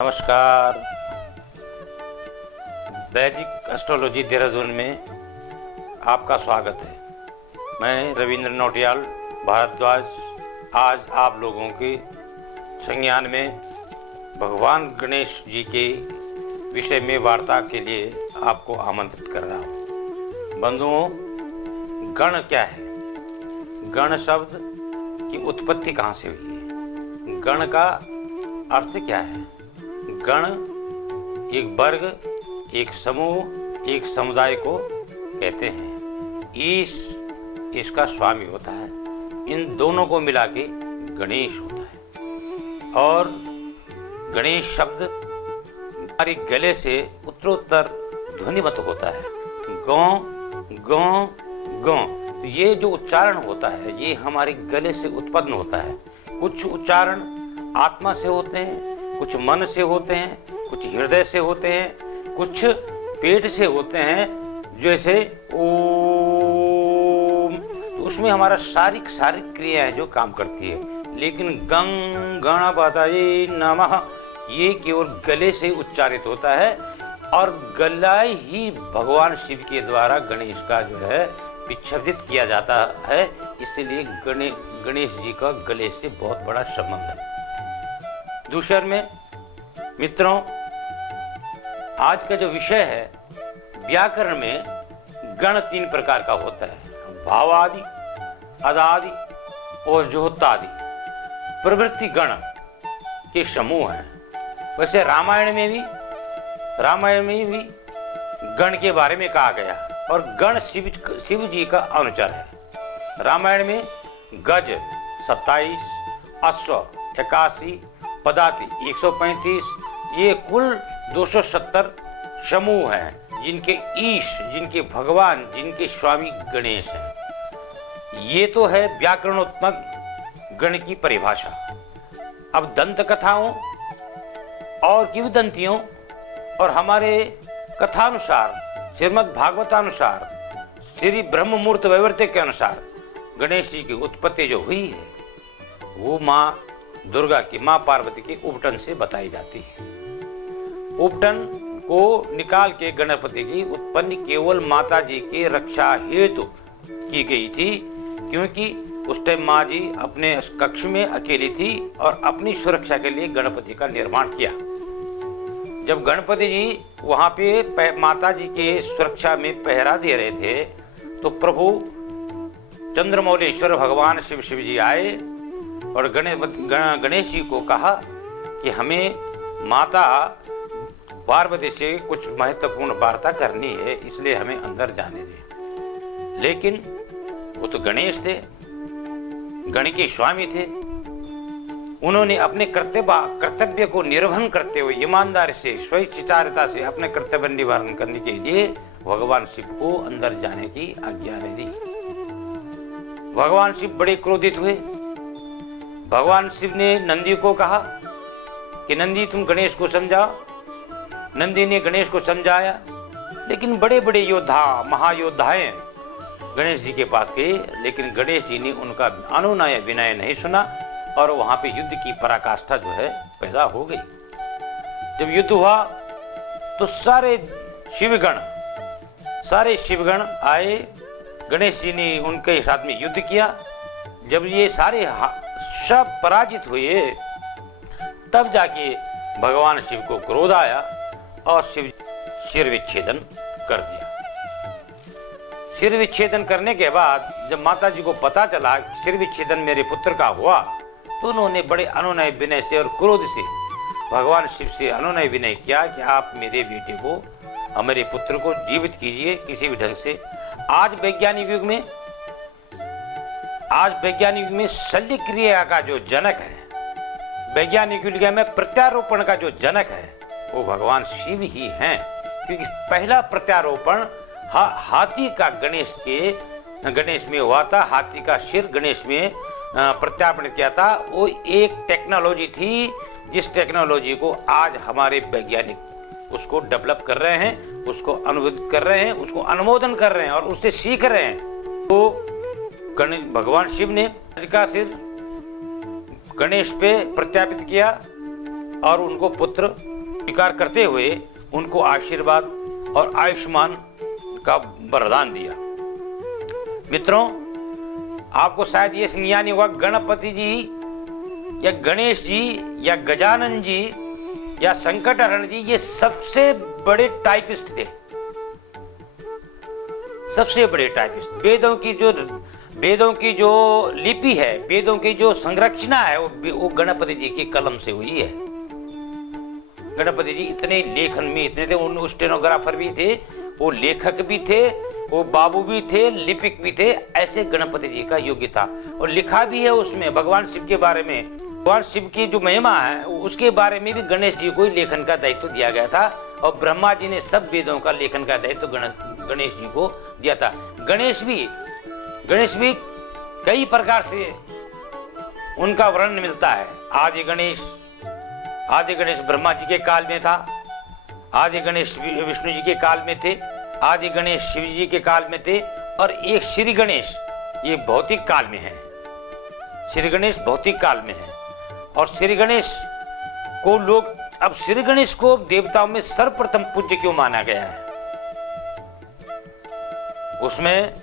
नमस्कार। वैदिक एस्ट्रोलॉजी देहरादून में आपका स्वागत है। मैं रविंद्र नौटियाल भारद्वाज आज आप लोगों के संज्ञान में भगवान गणेश जी के विषय में वार्ता के लिए आपको आमंत्रित कर रहा हूँ। बंधुओं, गण क्या है? गण शब्द की उत्पत्ति कहाँ से हुई है? गण का अर्थ क्या है? गण एक वर्ग, एक समूह, एक समुदाय को कहते हैं। इसका स्वामी होता है। इन दोनों को मिला के गणेश होता है। और गणेश शब्द हमारे गले से उत्तरोत्तर ध्वनिमत होता है। गौ गौ गौ, ये जो उच्चारण होता है ये हमारे गले से उत्पन्न होता है। कुछ उच्चारण आत्मा से होते हैं, कुछ मन से होते हैं, कुछ हृदय से होते हैं, कुछ पेट से होते हैं, जैसे ओम। तो उसमें हमारा शारीरिक क्रियाएं जो काम करती है। लेकिन गंग गणपतये नमः ये केवल गले से उच्चारित होता है। और गला ही भगवान शिव के द्वारा गणेश का जो है विच्छेदित किया जाता है। इसलिए गणेश जी का गले से बहुत बड़ा संबंध है। दूसरे में मित्रों, आज का जो विषय है, व्याकरण में गण 3 प्रकार का होता है। भावादि, अदादि और जोहतादि प्रवृत्ति गण के समूह हैं। वैसे रामायण में भी गण के बारे में कहा गया और गण शिव जी का अनुचर है। रामायण में गज 27, अश्व 81, पदाति 135, ये कुल 270 समूह हैं जिनके जिनके भगवान, जिनके स्वामी गणेश हैं। ये तो है व्याकरणोत्मक गण की परिभाषा। अब दंत कथाओं और किंवदंतियों और हमारे कथानुसार, श्रीमद् भागवतानुसार, श्री ब्रह्ममूर्त वैवर्त्य के अनुसार गणेश जी की उत्पत्ति जो हुई है वो माँ दुर्गा की, माँ पार्वती के उपटन से बताई जाती है। उपटन को निकाल के गणपति की उत्पत्ति केवल माता जी के रक्षा हेतु की गई थी, क्योंकि उस टाइम माँ जी अपने कक्ष में अकेली थी और अपनी सुरक्षा के लिए गणपति का निर्माण किया। जब गणपति जी वहाँ पे माता जी के सुरक्षा में पहरा दे रहे थे तो प्रभु चंद्रमौलेश्वर भगवान शिव जी आए और गणेश जी को कहा कि हमें माता पार्वती से कुछ महत्वपूर्ण वार्ता करनी है, इसलिए हमें अंदर जाने दें। लेकिन वो तो गणेश थे, गण के स्वामी थे। उन्होंने अपने कर्तव्य को निर्वहन करते हुए ईमानदारी से, स्वेच्छाचारिता से अपने कर्तव्य निवारण करने के लिए भगवान शिव को अंदर जाने की आज्ञा ने दी। भगवान शिव बड़े क्रोधित हुए। भगवान शिव ने नंदी को कहा कि नंदी तुम गणेश को समझाओ। नंदी ने गणेश को समझाया, लेकिन बड़े बड़े योद्धा, महायोद्धाएं गणेश जी के पास गए, लेकिन गणेश जी ने उनका अनुनय विनय नहीं सुना और वहां पे युद्ध की पराकाष्ठा जो है पैदा हो गई। जब युद्ध हुआ तो सारे शिवगण आए। गणेश जी ने उनके साथ में युद्ध किया। जब ये सारे सब पराजित हुए तब जाके भगवान शिव को क्रोध आया और शिव शिर विच्छेदन कर दिया। शिर विच्छेदन करने के बाद जब माता जी को पता चला कि शिर विच्छेदन मेरे पुत्र का हुआ तो उन्होंने बड़े अनुनय विनय से और क्रोध से भगवान शिव से अनुनय विनय किया कि आप मेरे बेटे को, मेरे पुत्र को जीवित कीजिए किसी भी ढंग से। आज वैज्ञानिक युग में शल्य क्रिया का जो जनक है, वैज्ञानिक युग में प्रत्यारोपण का जो जनक है वो भगवान शिव ही हैं। क्योंकि पहला प्रत्यारोपण हाथी का गणेश में हुआ था। हाथी का सिर गणेश में प्रत्यारोपण किया था। वो एक टेक्नोलॉजी थी जिस टेक्नोलॉजी को आज हमारे वैज्ञानिक उसको डेवलप कर रहे हैं, उसको अनुवादित कर रहे हैं, उसको अनुमोदन कर रहे हैं और उससे सीख रहे हैं। तो भगवान शिव ने का सिर गणेश पे प्रत्यापित किया और उनको पुत्र स्वीकार करते हुए उनको आशीर्वाद और आयुष्मान का वरदान दिया। मित्रों, आपको शायद ये संज्ञान होगा, गणपति जी या गणेश जी या गजानन जी या संकटहरण जी ये सबसे बड़े टाइपिस्ट थे, सबसे बड़े टाइपिस्ट। वेदों की जो लिपि है, वेदों की जो संरचना है वो गणपति जी की कलम से हुई है। गणपति जी इतने लेखन में इतने थे, उन स्टेनोग्राफर भी थे, वो लेखक भी थे, वो बाबू भी थे, लिपिक भी थे। ऐसे गणपति जी का योग्य था। और लिखा भी है उसमें भगवान शिव के बारे में, भगवान शिव की जो महिमा है उसके बारे में भी गणेश जी को लेखन का दायित्व दिया गया था। और ब्रह्मा जी ने सब वेदों का लेखन का दायित्व गणेश जी को दिया था। गणेश भी कई प्रकार से उनका वर्णन मिलता है। आदि गणेश ब्रह्मा जी के काल में था, आदि गणेश विष्णु जी के काल में थे, आदि गणेश शिव जी के काल में थे, और एक श्री गणेश ये भौतिक काल में है। श्री गणेश भौतिक काल में है। और श्री गणेश को देवताओं में सर्वप्रथम पूज्य क्यों माना गया है? उसमें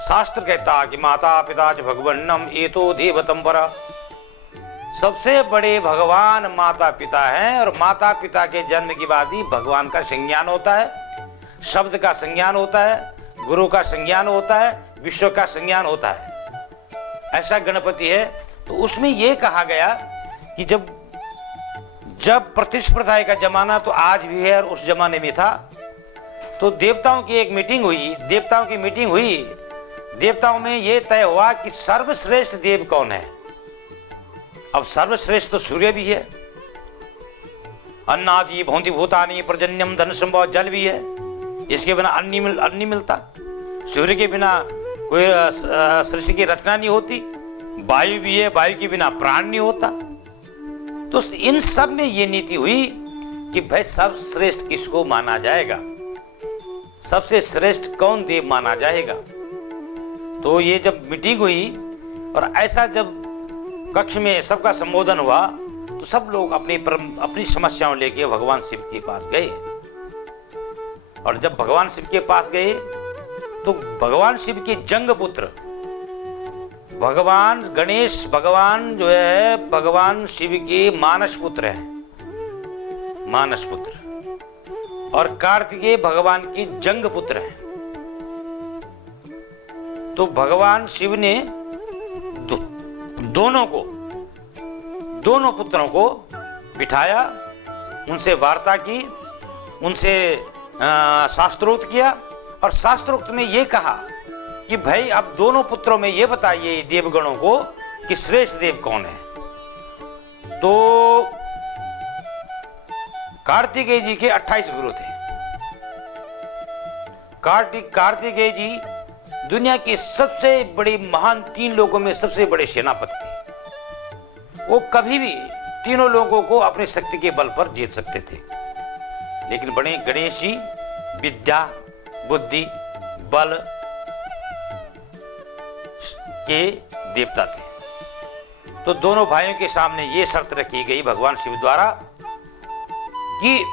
शास्त्र कहता कि माता पिता च भगवन्नम एतो देवतम पर, सबसे बड़े भगवान माता पिता हैं। और माता पिता के जन्म के बाद ही भगवान का संज्ञान होता है, शब्द का संज्ञान होता है, गुरु का संज्ञान होता है, विश्व का संज्ञान होता है। ऐसा गणपति है। तो उसमें यह कहा गया कि जब प्रतिस्पर्धा का जमाना तो आज भी है और उस जमाने में था, तो देवताओं की एक मीटिंग हुई। देवताओं में यह तय हुआ कि सर्वश्रेष्ठ देव कौन है। अब सर्वश्रेष्ठ तो सूर्य भी है, अन्नादि भौंति भूतानि पर्जन्यम धन संभव जल भी है, इसके बिना अन्न नहीं मिलता। सूर्य के बिना कोई सृष्टि की रचना नहीं होती। वायु भी है, वायु के बिना प्राण नहीं होता। तो इन सब में ये नीति हुई कि भाई सर्वश्रेष्ठ किसको माना जाएगा, सबसे श्रेष्ठ कौन देव माना जाएगा। तो ये जब मीटिंग हुई और ऐसा जब कक्ष में सबका संबोधन हुआ, तो सब लोग अपनी समस्याओं लेके भगवान शिव के पास गए। और जब भगवान शिव के पास गए तो भगवान शिव के जंग पुत्र भगवान गणेश, भगवान जो है भगवान शिव के मानस पुत्र हैं, मानस पुत्र, और कार्तिकेय भगवान के जंग पुत्र हैं। तो भगवान शिव ने दोनों पुत्रों को बिठाया, उनसे वार्ता की, उनसे शास्त्रोक्त किया। और शास्त्रोक्त में यह कहा कि भाई अब दोनों पुत्रों में यह बताइए देवगणों को कि श्रेष्ठ देव कौन है। तो कार्तिकेय जी के 28 गुरु थे। कार्तिकेय जी दुनिया के सबसे बड़े महान 3 लोगों में सबसे बड़े सेनापति थे। वो कभी भी तीनों लोगों को अपनी शक्ति के बल पर जीत सकते थे। लेकिन बड़े गणेश जी विद्या, बुद्धि, बल के देवता थे। तो दोनों भाइयों के सामने ये शर्त रखी गई भगवान शिव द्वारा कि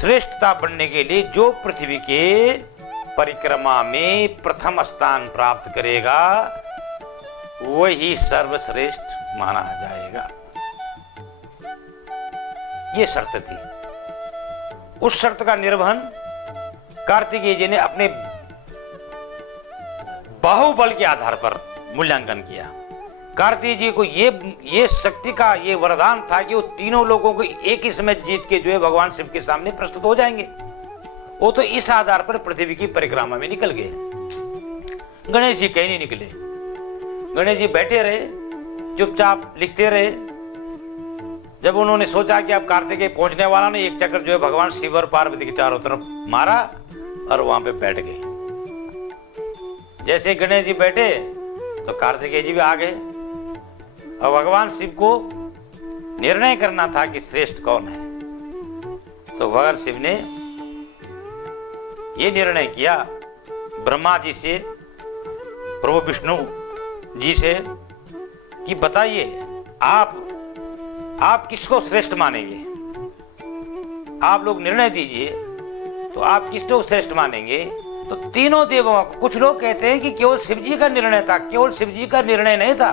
श्रेष्ठता बनने के लिए जो पृथ्वी के परिक्रमा में प्रथम स्थान प्राप्त करेगा वही सर्वश्रेष्ठ माना जाएगा। ये शर्त थी। उस शर्त का निर्वहन कार्तिकेय जी ने अपने बाहुबल के आधार पर मूल्यांकन किया। कार्तिकेय जी को ये शक्ति का ये वरदान था कि वो तीनों लोगों को एक ही समय जीत के जो है भगवान शिव के सामने प्रस्तुत हो जाएंगे। वो तो इस आधार पर पृथ्वी की परिक्रमा में निकल गए। गणेश जी कहीं नहीं निकले। गणेश जी बैठे रहे, चुपचाप लिखते रहे। जब उन्होंने सोचा कि अब कार्तिकेय पहुंचने वाला नहीं, एक चक्कर जो है भगवान शिव और पार्वती के चारों तरफ मारा और वहां पे बैठ गए। जैसे गणेश जी बैठे तो कार्तिकेय जी भी आ गए। और भगवान शिव को निर्णय करना था कि श्रेष्ठ कौन है। तो भगवान शिव ने यह निर्णय किया ब्रह्मा जी से, प्रभु विष्णु जी से कि बताइए आप आप किसको श्रेष्ठ मानेंगे? आप लोग निर्णय दीजिए, तो आप किसको श्रेष्ठ मानेंगे? तो तीनों देवों को, कुछ लोग कहते हैं कि केवल शिव जी का निर्णय था, केवल शिव जी का निर्णय नहीं था।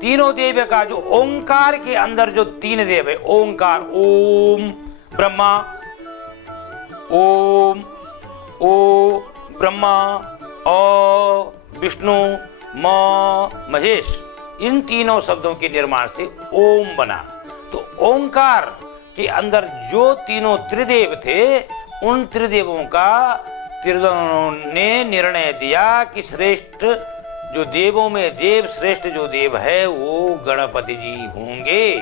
तीनों देव का जो ओंकार के अंदर जो तीन देव है, ओंकार, ओम ब्रह्मा, ओम ओ ब्रह्मा, ओ विष्णु, म महेश, इन तीनों शब्दों के निर्माण से ओम बना। तो ओंकार के अंदर जो तीनों त्रिदेव थे, उन त्रिदेवों का ने निर्णय दिया कि श्रेष्ठ जो देवों में देव श्रेष्ठ जो देव है वो गणपति जी होंगे।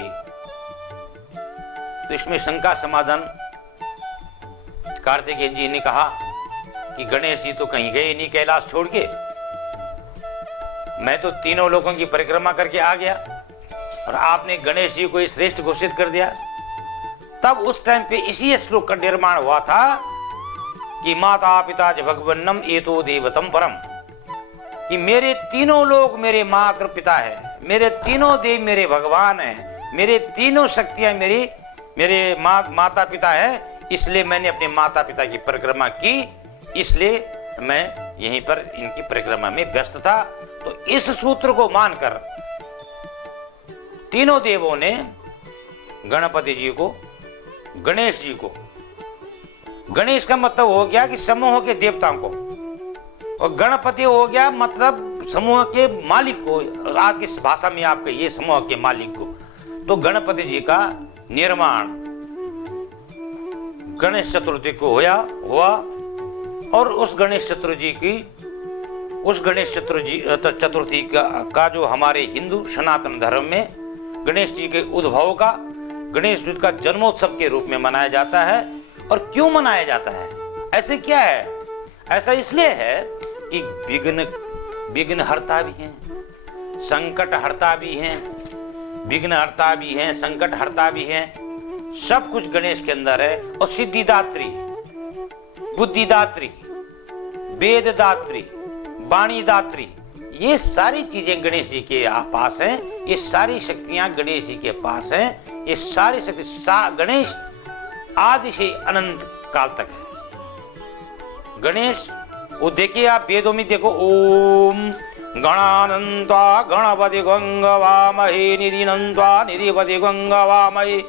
तो इसमें शंका समाधान कार्तिकेय जी ने कहा कि गणेश जी तो कहीं गए नहीं कैलाश छोड़ के, मैं तो तीनों लोगों की परिक्रमा करके आ गया और आपने गणेश जी को श्रेष्ठ घोषित कर दिया। तब उस टाइम पे इसी श्लोक का निर्माण हुआ था कि माता पिता च भगवन्नम एतो देवतम परम, कि मेरे तीनों लोग मेरे मात्र पिता है, मेरे तीनों देव मेरे भगवान हैं, मेरे तीनों शक्तियां मेरे माता पिता है, इसलिए मैंने अपने माता पिता की परिक्रमा की, इसलिए मैं यहीं पर इनकी परिक्रमा में व्यस्त था। तो इस सूत्र को मानकर तीनों देवों ने गणपति जी को, गणेश जी को, गणेश का मतलब हो गया कि समूह के देवताओं को, और गणपति हो गया मतलब समूह के मालिक को, आज की भाषा में आप कहिए समूह के मालिक को। तो गणपति जी का निर्माण गणेश चतुर्थी को हुआ और उस गणेश चतुर्थी का जो हमारे हिंदू सनातन धर्म में गणेश जी के उद्भव का, गणेश जी का जन्मोत्सव के रूप में मनाया जाता है। और क्यों मनाया जाता है? ऐसे क्या है? ऐसा इसलिए है कि विघ्न हरता भी हैं, संकट हरता भी हैं, विघ्न हरता भी हैं, संकट हरता भी हैं, सब कुछ गणेश के अंदर है। और सिद्धिदात्री, बुद्धिदात्री, वेददात्री, वाणीदात्री, ये सारी चीजें गणेश जी के पास हैं, ये सारी शक्तियां गणेश जी के पास हैं। ये सारी शक्ति गणेश आदि से अनंत काल तक है। गणेश वो देखिए, आप वेदों में देखो, ओम गणानंता गणपति गंगवामहे निधिनंत्वा निधिपति गंगवामहे,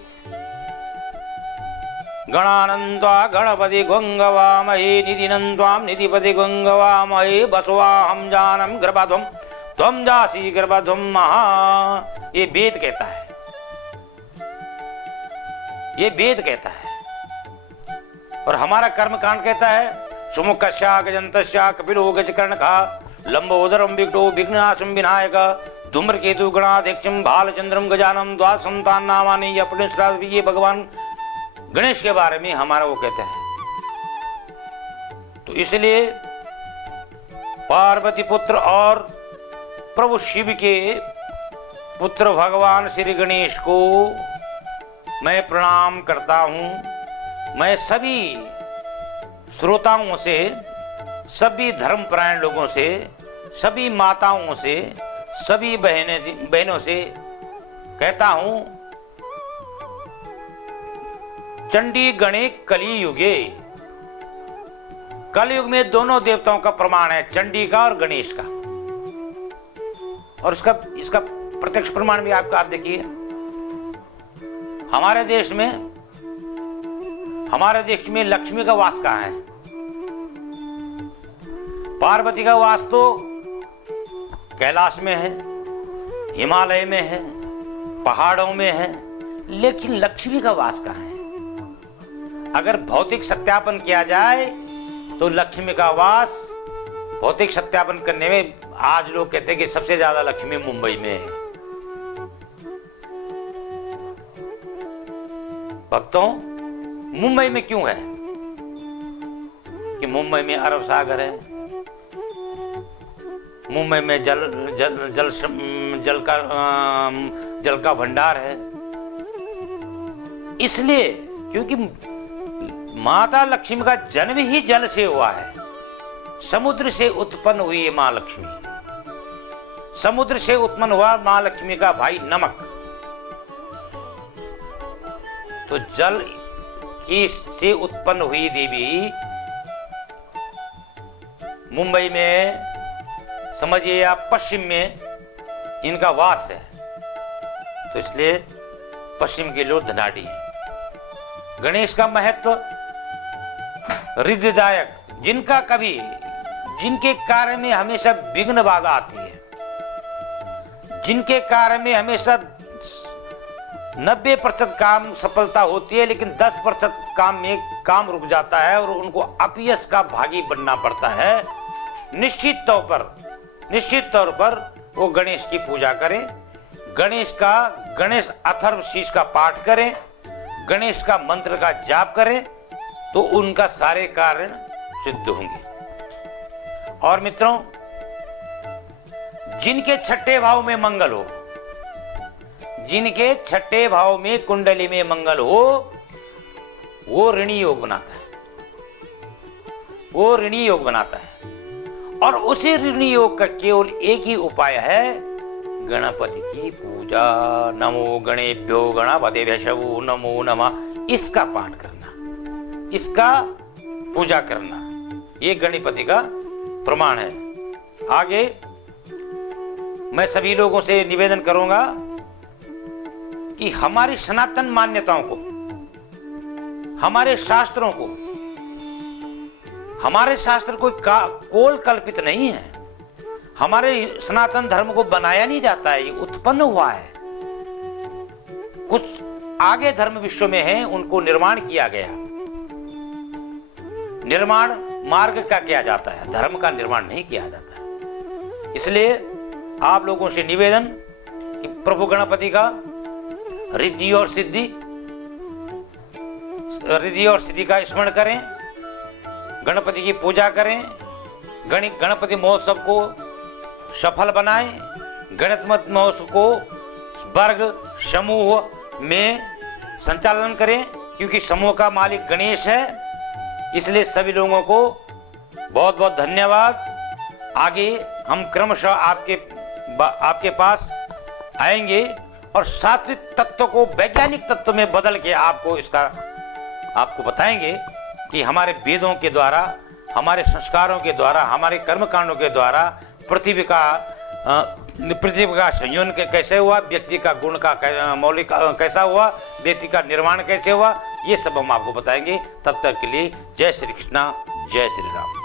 गणानंत्वा गणपति गंगवामहे निधिनंत्वाम निधिपति गंगवामहे, बसवाहम जानम गर्भध्वम त्वं जासी गर्भध्वम महा। ये वेद कहता है, ये वेद कहता है। और हमारा कर्म कांड कहता है, सुमुखस्या गजंतस्या कपिलो गजकर्णका लंबोदरम विकटो विघ्नाशम विनायक धूम्रकेतु गणाध्यक्षम भालचंद्रम गजानम द्वादशम तान् नामानि। अपने श्राद्ध ये भगवान गणेश के बारे में हमारा वो कहता है। तो इसलिए पार्वती पुत्र और प्रभु शिव के पुत्र भगवान श्री गणेश को मैं प्रणाम करता हूँ। मैं सभी श्रोताओं से, सभी धर्मपरायण लोगों से, सभी माताओं से, सभी बहनों से कहता हूँ, चंडी गणे कलियुगे। कलयुग में दोनों देवताओं का प्रमाण है, चंडी का और गणेश का। और इसका प्रत्यक्ष प्रमाण भी आप देखिए, हमारे देश में लक्ष्मी का वास कहाँ है? पार्वती का वास तो कैलाश में है, हिमालय में है, पहाड़ों में है, लेकिन लक्ष्मी का वास कहाँ है? अगर भौतिक सत्यापन किया जाए तो लक्ष्मी का वास, भौतिक सत्यापन करने में आज लोग कहते हैं कि सबसे ज्यादा लक्ष्मी मुंबई में है। भक्तों, मुंबई में क्यों है? कि मुंबई में अरब सागर है, मुंबई में जल का भंडार है। इसलिए क्योंकि माता लक्ष्मी का जन्म ही जल से हुआ है। समुद्र से उत्पन्न हुई मां लक्ष्मी, समुद्र से उत्पन्न हुआ मां लक्ष्मी का भाई नमक। तो जल की से उत्पन्न हुई देवी मुंबई में समझिए या पश्चिम में इनका वास है, तो इसलिए पश्चिम के लोग धनाढ़ी हैं। गणेश का महत्व रिद्धिदायक, जिनके कार्य में हमेशा विघ्न बाधा आती है, जिनके कार्य में हमेशा 90% काम सफलता होती है, लेकिन 10% काम में काम रुक जाता है और उनको अपयश का भागी बनना पड़ता है। निश्चित तौर पर वो गणेश की पूजा करें, गणेश अथर्वशीष का पाठ करें, गणेश का मंत्र का जाप करें, तो उनका सारे कार्य सिद्ध होंगे। और मित्रों, जिनके छठे भाव में मंगल हो, जिनके छठे भाव में कुंडली में मंगल हो, वो ऋणी योग बनाता है। और उसी ऋणी योग का केवल एक ही उपाय है, गणपति की पूजा। नमो गणेभ्यो गणपतिभ्यो नमो नमः, इसका पाठ करना, इसका पूजा करना, ये गणपति का प्रमाण है। आगे मैं सभी लोगों से निवेदन करूंगा कि हमारी सनातन मान्यताओं को, हमारे शास्त्रों को, हमारे शास्त्र कोई कोल कल्पित नहीं है। हमारे सनातन धर्म को बनाया नहीं जाता है, ये उत्पन्न हुआ है। कुछ आगे धर्म विश्व में हैं, उनको निर्माण किया गया। निर्माण मार्ग का किया जाता है, धर्म का निर्माण नहीं किया जाता है। इसलिए आप लोगों से निवेदन कि प्रभु गणपति का रिद्धि और सिद्धि का स्मरण करें, गणपति की पूजा करें, गणपति महोत्सव को सफल बनाएं, गणपति महोत्सव को वर्ग समूह में संचालन करें, क्योंकि समूह का मालिक गणेश है। इसलिए सभी लोगों को बहुत बहुत धन्यवाद। आगे हम क्रमशः आपके पास आएंगे और सात्विक तत्व को वैज्ञानिक तत्व में बदल के आपको बताएंगे कि हमारे वेदों के द्वारा, हमारे संस्कारों के द्वारा, हमारे कर्मकांडों के द्वारा पृथ्वी का संयोजन कैसे हुआ, व्यक्ति का गुण का मौलिक कैसा हुआ, व्यक्ति का निर्माण कैसे हुआ, ये सब हम आपको बताएंगे। तब तक के लिए जय श्री कृष्णा, जय श्री राम।